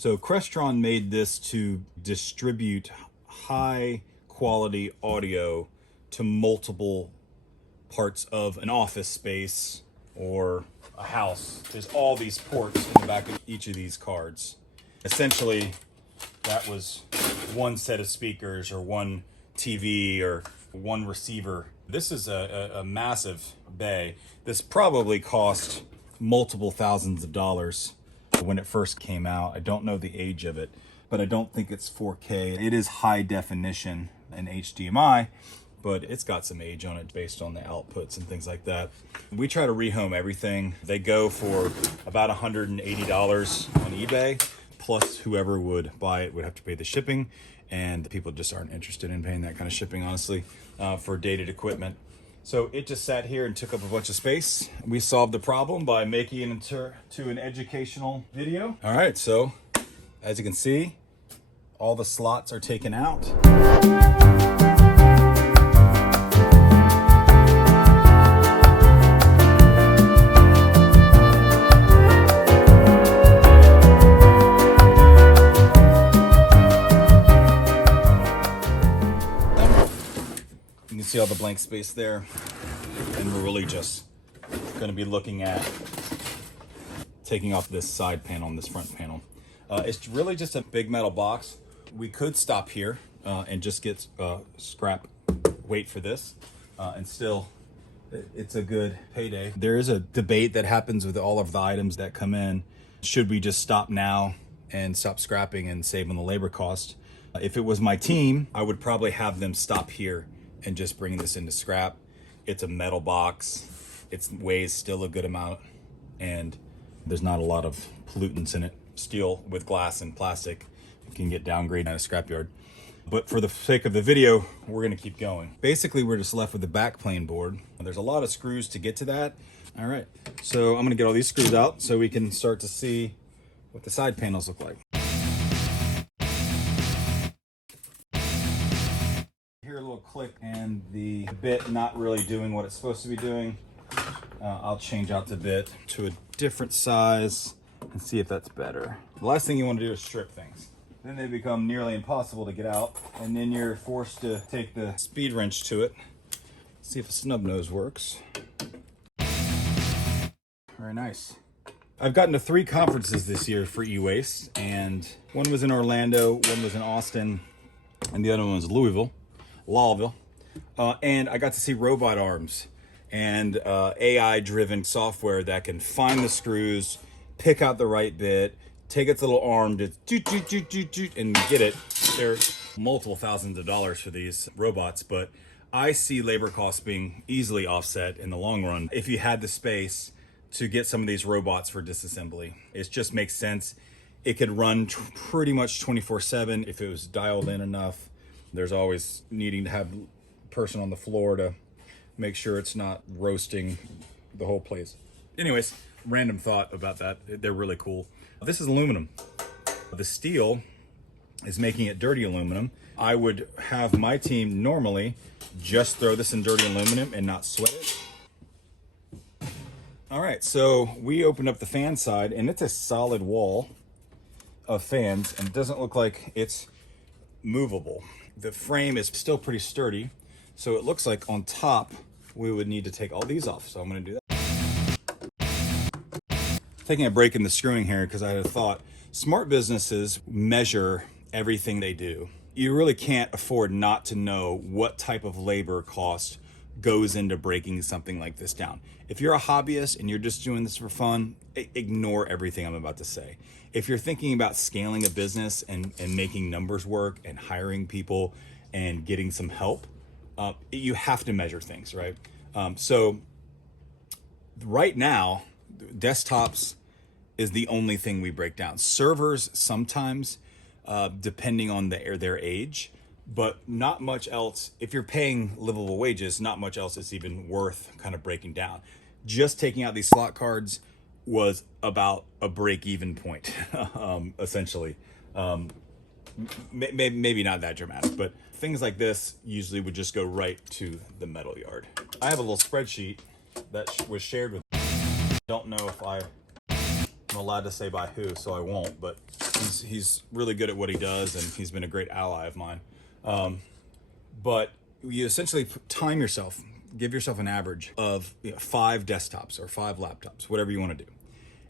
So Crestron made this to distribute high quality audio to multiple parts of an office space or a house. There's all these ports in the back of each of these cards. Essentially, that was one set of speakers or one TV or one receiver. This is a massive bay. This probably cost multiple thousands of dollars when it first came out. I don't know the age of it, but I don't think it's 4K. It is high definition and HDMI, but it's got some age on it based on the outputs and things like that. We try to rehome everything. They go for about $180 on eBay, plus whoever would buy it would have to pay the shipping, and people just aren't interested in paying that kind of shipping, honestly, for dated equipment. So it just sat here and took up a bunch of space. We solved the problem by making it into an educational video. All right, so as you can see, all the slots are taken out. You can see all the blank space there, and we're really just going to be looking at taking off this side panel and this front panel. It's really just a big metal box. We could stop here and just get scrap weight for this, and still it's a good payday. There is a debate that happens with all of the items that come in. Should we just stop now and stop scrapping and save on the labor cost? If it was my team, I would probably have them stop here and just bring this into scrap. It's a metal box. It weighs still a good amount, and there's not a lot of pollutants in it. Steel with glass and plastic can get downgraded at a scrapyard. But for the sake of the video, we're gonna keep going. Basically, we're just left with the backplane board. There's a lot of screws to get to that. All right, so I'm gonna get all these screws out so we can start to see what the side panels look like. Hear a little click and the bit not really doing what it's supposed to be doing. I'll change out the bit to a different size and see if that's better. The last thing you want to do is strip things. Then they become nearly impossible to get out, and then you're forced to take the speed wrench to it. See if a snub nose works. Very nice. I've gotten to 3 conferences this year for eWaste, and one was in Orlando, one was in Austin, and the other one was Lowville. And I got to see robot arms and AI-driven software that can find the screws, pick out the right bit, take its little arm to and get it. There's multiple thousands of dollars for these robots, but I see labor costs being easily offset in the long run if you had the space to get some of these robots for disassembly. It just makes sense. It could run pretty much 24/7 if it was dialed in enough. There's always needing to have a person on the floor to make sure it's not roasting the whole place. Anyways, random thought about that. They're really cool. This is aluminum. The steel is making it dirty aluminum. I would have my team normally just throw this in dirty aluminum and not sweat it. All right, so we opened up the fan side, and it's a solid wall of fans, and it doesn't look like it's movable. The frame is still pretty sturdy, so it looks like on top we would need to take all these off, so I'm going to do that. Taking a break in the screwing here because I had a thought. Smart businesses measure everything they do. You really can't afford not to know what type of labor cost goes into breaking something like this down. If you're a hobbyist and you're just doing this for fun, ignore everything I'm about to say. If you're thinking about scaling a business and making numbers work and hiring people and getting some help, you have to measure things, right? So right now, desktops is the only thing we break down. Servers sometimes, depending on their age, but not much else. If you're paying livable wages, not much else is even worth kind of breaking down. Just taking out these slot cards was about a break-even point, essentially. Maybe not that dramatic, but things like this usually would just go right to the metal yard. I have a little spreadsheet that was shared with me. Don't know if I'm allowed to say by who, so I won't, but He's really good at what he does, and he's been a great ally of mine. But you essentially time yourself, give yourself an average of 5 desktops or 5 laptops, whatever you want to do.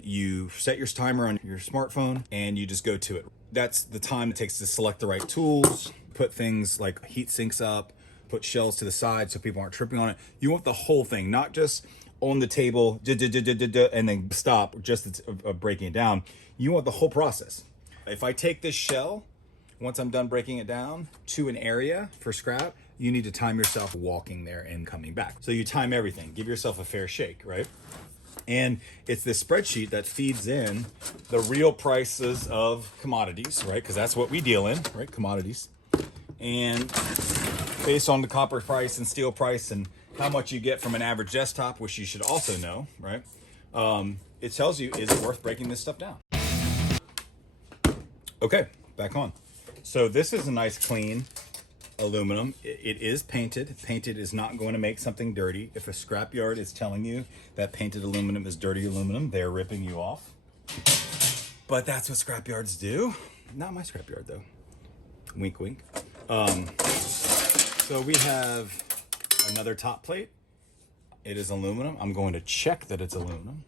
You set your timer on your smartphone and you just go to it. That's the time it takes to select the right tools, put things like heat sinks up, put shelves to the side so people aren't tripping on it. You want the whole thing, not just on the table and then stop just breaking it down. You want the whole process. If I take this shell, once I'm done breaking it down, to an area for scrap, you need to time yourself walking there and coming back. So you time everything, give yourself a fair shake, right? And it's this spreadsheet that feeds in the real prices of commodities, right? Because that's what we deal in, right? Commodities. And based on the copper price and steel price and how much you get from an average desktop, which you should also know, right? It tells you, is it worth breaking this stuff down? Okay, back on. So this is a nice clean aluminum. It is painted. Painted is not going to make something dirty. If a scrapyard is telling you that painted aluminum is dirty aluminum, they're ripping you off. But that's what scrapyards do. Not my scrapyard though. Wink, wink. So we have another top plate. It is aluminum. I'm going to check that it's aluminum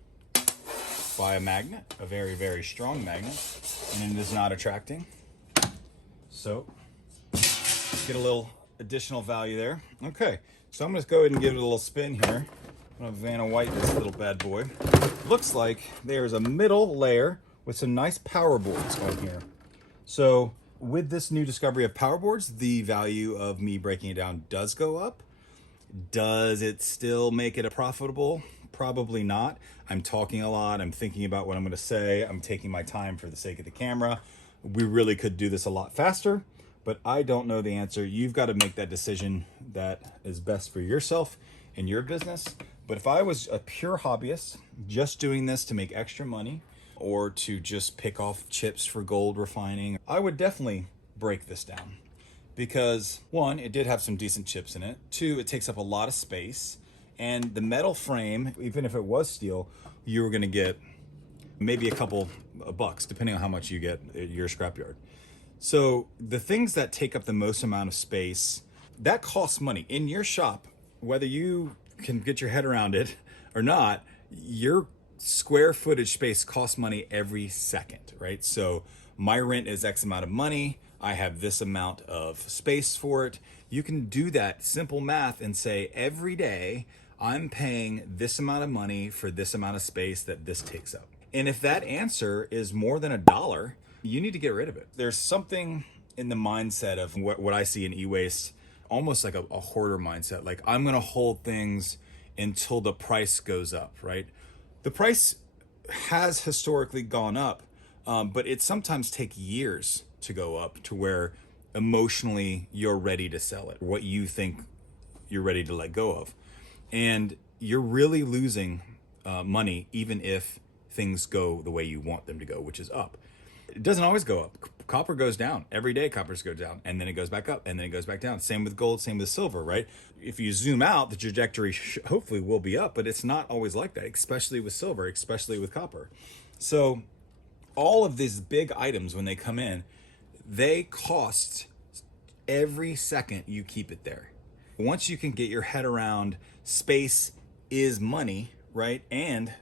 by a magnet, a very, very strong magnet, and it is not attracting. So get a little additional value there. Okay, so I'm gonna go ahead and give it a little spin here. I'm gonna Vanna White this little bad boy. Looks like there's a middle layer with some nice power boards on here. So with this new discovery of power boards, the value of me breaking it down does go up. Does it still make it a profitable? Probably not. I'm talking a lot. I'm thinking about what I'm gonna say. I'm taking my time for the sake of the camera. We really could do this a lot faster, but I don't know the answer. You've got to make that decision that is best for yourself and your business. But if I was a pure hobbyist, just doing this to make extra money or to just pick off chips for gold refining, I would definitely break this down. Because 1, it did have some decent chips in it. 2, it takes up a lot of space. And the metal frame, even if it was steel, you were gonna get maybe a couple of bucks, depending on how much you get at your scrapyard. So the things that take up the most amount of space, that costs money. In your shop, whether you can get your head around it or not, your square footage space costs money every second, right? So my rent is X amount of money. I have this amount of space for it. You can do that simple math and say, every day I'm paying this amount of money for this amount of space that this takes up. And if that answer is more than $1, you need to get rid of it. There's something in the mindset of what I see in eWaste, almost like a hoarder mindset. Like, I'm gonna hold things until the price goes up, right? The price has historically gone up, but it sometimes takes years to go up to where emotionally you're ready to sell it, what you think you're ready to let go of. And you're really losing money even if things go the way you want them to go, which is up. It doesn't always go up. Copper goes down. Every day coppers go down, and then it goes back up, and then it goes back down. Same with gold, same with silver, right? If you zoom out, the trajectory hopefully will be up, but it's not always like that, especially with silver, especially with copper. So all of these big items, when they come in, they cost every second you keep it there. Once you can get your head around space is money, right? And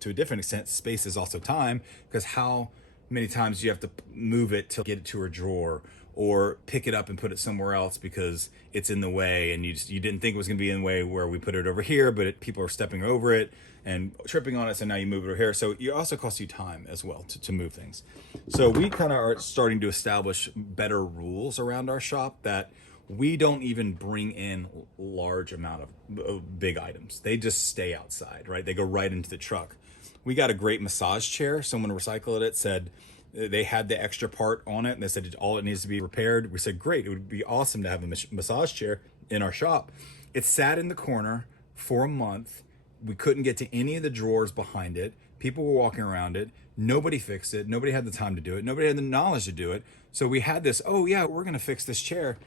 to a different extent, space is also time, because how many times you have to move it to get it to a drawer or pick it up and put it somewhere else because it's in the way and you didn't think it was going to be in the way where we put it over here, but people are stepping over it and tripping on it, so now you move it over here. So it also costs you time as well to move things. So we kind of are starting to establish better rules around our shop that we don't even bring in large amount of big items. They just stay outside, right? They go right into the truck. We got a great massage chair. Someone recycled it, said they had the extra part on it, and they said all it needs to be repaired. We said, great, it would be awesome to have a massage chair in our shop. It sat in the corner for a month. We couldn't get to any of the drawers behind it. People were walking around it. Nobody fixed it. Nobody had the time to do it. Nobody had the knowledge to do it. So we had this, oh yeah, we're gonna fix this chair.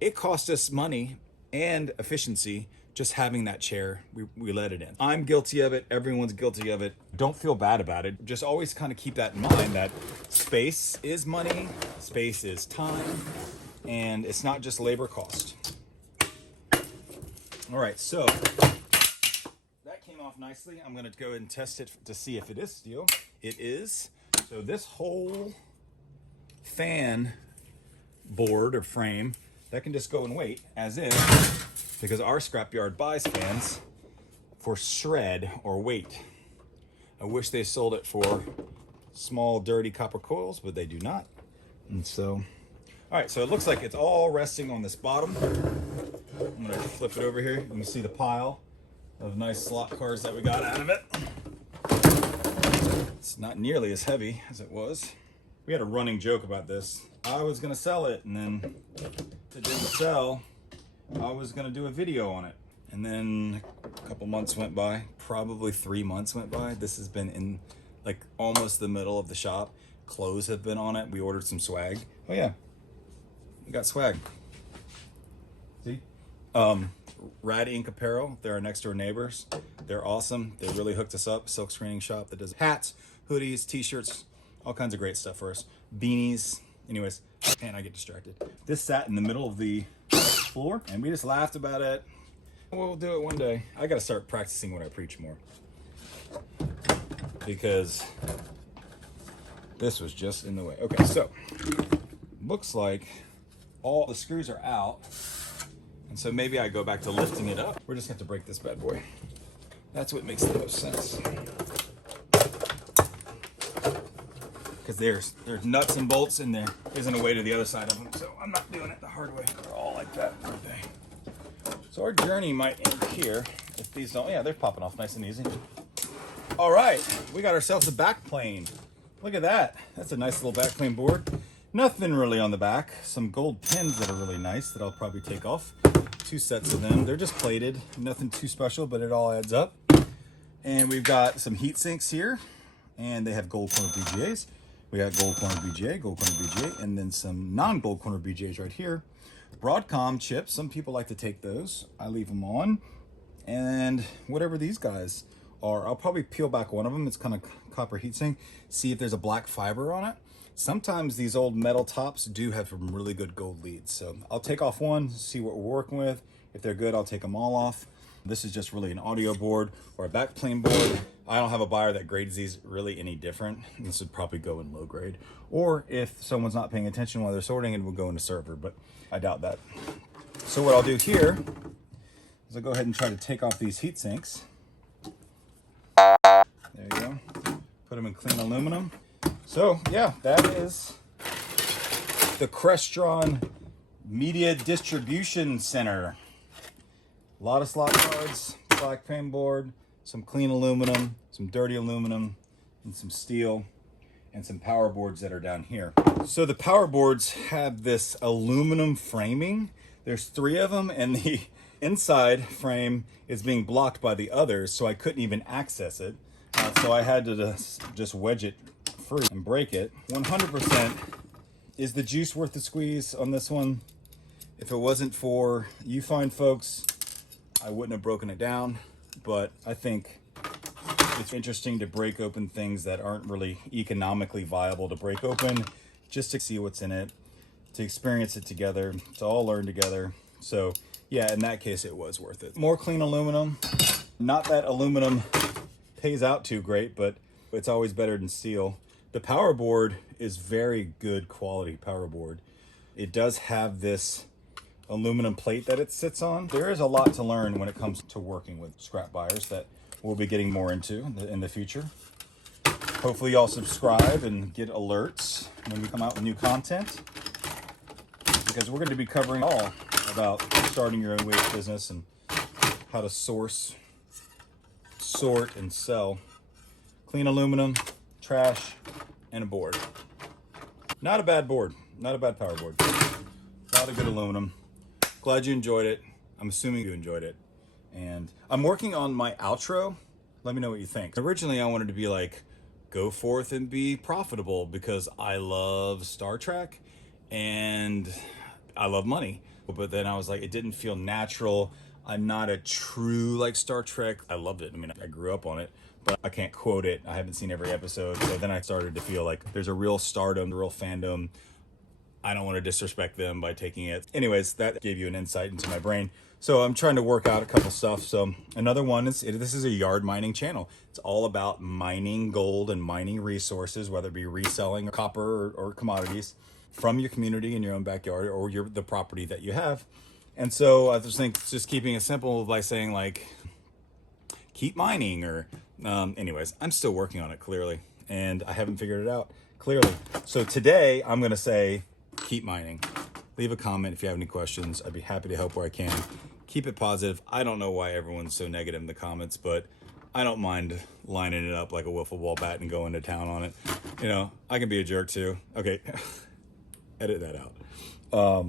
It cost us money and efficiency just having that chair, we let it in. I'm guilty of it. Everyone's guilty of it. Don't feel bad about it. Just always kind of keep that in mind, that space is money, space is time, and it's not just labor cost. All right, so that came off nicely. I'm gonna go ahead and test it to see if it is steel. It is. So this whole fan board or frame, that can just go and wait as is, because our scrapyard buys fans for shred or weight. I wish they sold it for small dirty copper coils, but they do not. And so, all right, so it looks like it's all resting on this bottom. I'm gonna flip it over here. You can see the pile of nice slot cars that we got out of it. It's not nearly as heavy as it was. We had a running joke about this. I was gonna sell it, and then if it didn't sell, I was gonna do a video on it. And then a couple months went by, probably 3 months went by. This has been in like almost the middle of the shop. Clothes have been on it. We ordered some swag. Oh yeah, we got swag. See? Rad Ink Apparel, they're our next door neighbors. They're awesome. They really hooked us up. Silk screening shop that does hats, hoodies, t-shirts, all kinds of great stuff for us. Beanies. Anyways, and I get distracted. This sat in the middle of the floor and we just laughed about it. We'll do it one day. I gotta start practicing when I preach more, because this was just in the way. Okay, so looks like all the screws are out. And so maybe I go back to lifting it up. We're just gonna have to break this bad boy. That's what makes the most sense. Because there's nuts and bolts and there isn't a way to the other side of them. So I'm not doing it the hard way. They're all like that, aren't they? So our journey might end here if these don't, yeah, they're popping off nice and easy. All right, we got ourselves a back plane. Look at that. That's a nice little back plane board. Nothing really on the back. Some gold pins that are really nice that I'll probably take off. 2 sets of them. They're just plated. Nothing too special, but it all adds up. And we've got some heat sinks here, and they have gold corner BGAs. We got gold corner BGA, gold corner BGA, and then some non-gold corner BGAs right here. Broadcom chips. Some people like to take those. I leave them on. And whatever these guys are, I'll probably peel back one of them. It's kind of copper heatsink. See if there's a black fiber on it. Sometimes these old metal tops do have some really good gold leads. So I'll take off one, see what we're working with. If they're good, I'll take them all off. This is just really an audio board or a backplane board. I don't have a buyer that grades these really any different. This would probably go in low grade. Or if someone's not paying attention while they're sorting, it will go into server, but I doubt that. So what I'll do here is I'll go ahead and try to take off these heat sinks. There you go. Put them in clean aluminum. So yeah, that is the Crestron Media Distribution Center. A lot of slot cards, black pane board, some clean aluminum, some dirty aluminum, and some steel, and some power boards that are down here. So the power boards have this aluminum framing. There's 3 of them, and the inside frame is being blocked by the others, so I couldn't even access it. So I had to just wedge it free and break it. 100%. Is the juice worth the squeeze on this one? If it wasn't for you fine folks, I wouldn't have broken it down, but I think it's interesting to break open things that aren't really economically viable to break open, just to see what's in it, to experience it together, to all learn together. So yeah, in that case, it was worth it. More clean aluminum. Not that aluminum pays out too great, but it's always better than steel. The power board is very good quality power board. It does have this aluminum plate that it sits on. There is a lot to learn when it comes to working with scrap buyers that we'll be getting more into in the future. Hopefully y'all subscribe and get alerts when we come out with new content, because we're going to be covering all about starting your own waste business and how to source, sort, and sell clean aluminum, trash, and a board. Not a bad board, not a bad power board. A lot of good aluminum. Glad you enjoyed it. I'm assuming you enjoyed it. And I'm working on my outro. Let me know what you think. Originally, I wanted to be like, go forth and be profitable, because I love Star Trek and I love money. But then I was like, it didn't feel natural. I'm not a true like Star Trek. I loved it. I mean, I grew up on it, but I can't quote it. I haven't seen every episode. So then I started to feel like there's a real stardom, a real fandom. I don't want to disrespect them by taking it. Anyways, that gave you an insight into my brain. So I'm trying to work out a couple stuff. So another one is, this is a yard mining channel. It's all about mining gold and mining resources, whether it be reselling copper or commodities from your community in your own backyard or the property that you have. And so I just think just keeping it simple by saying like, keep mining or anyways, I'm still working on it clearly and I haven't figured it out clearly. So today I'm going to say, keep mining. Leave a comment if you have any questions. I'd be happy to help where I can. Keep it positive. I don't know why everyone's so negative in the comments, but I don't mind lining it up like a wiffle ball bat and going to town on it. You know, I can be a jerk too. Okay, edit that out.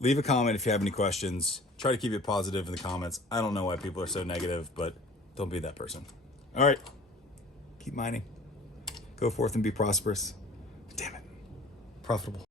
Leave a comment if you have any questions. Try to keep it positive in the comments. I don't know why people are so negative, but don't be that person. All right, keep mining. Go forth and be prosperous. Damn it, profitable.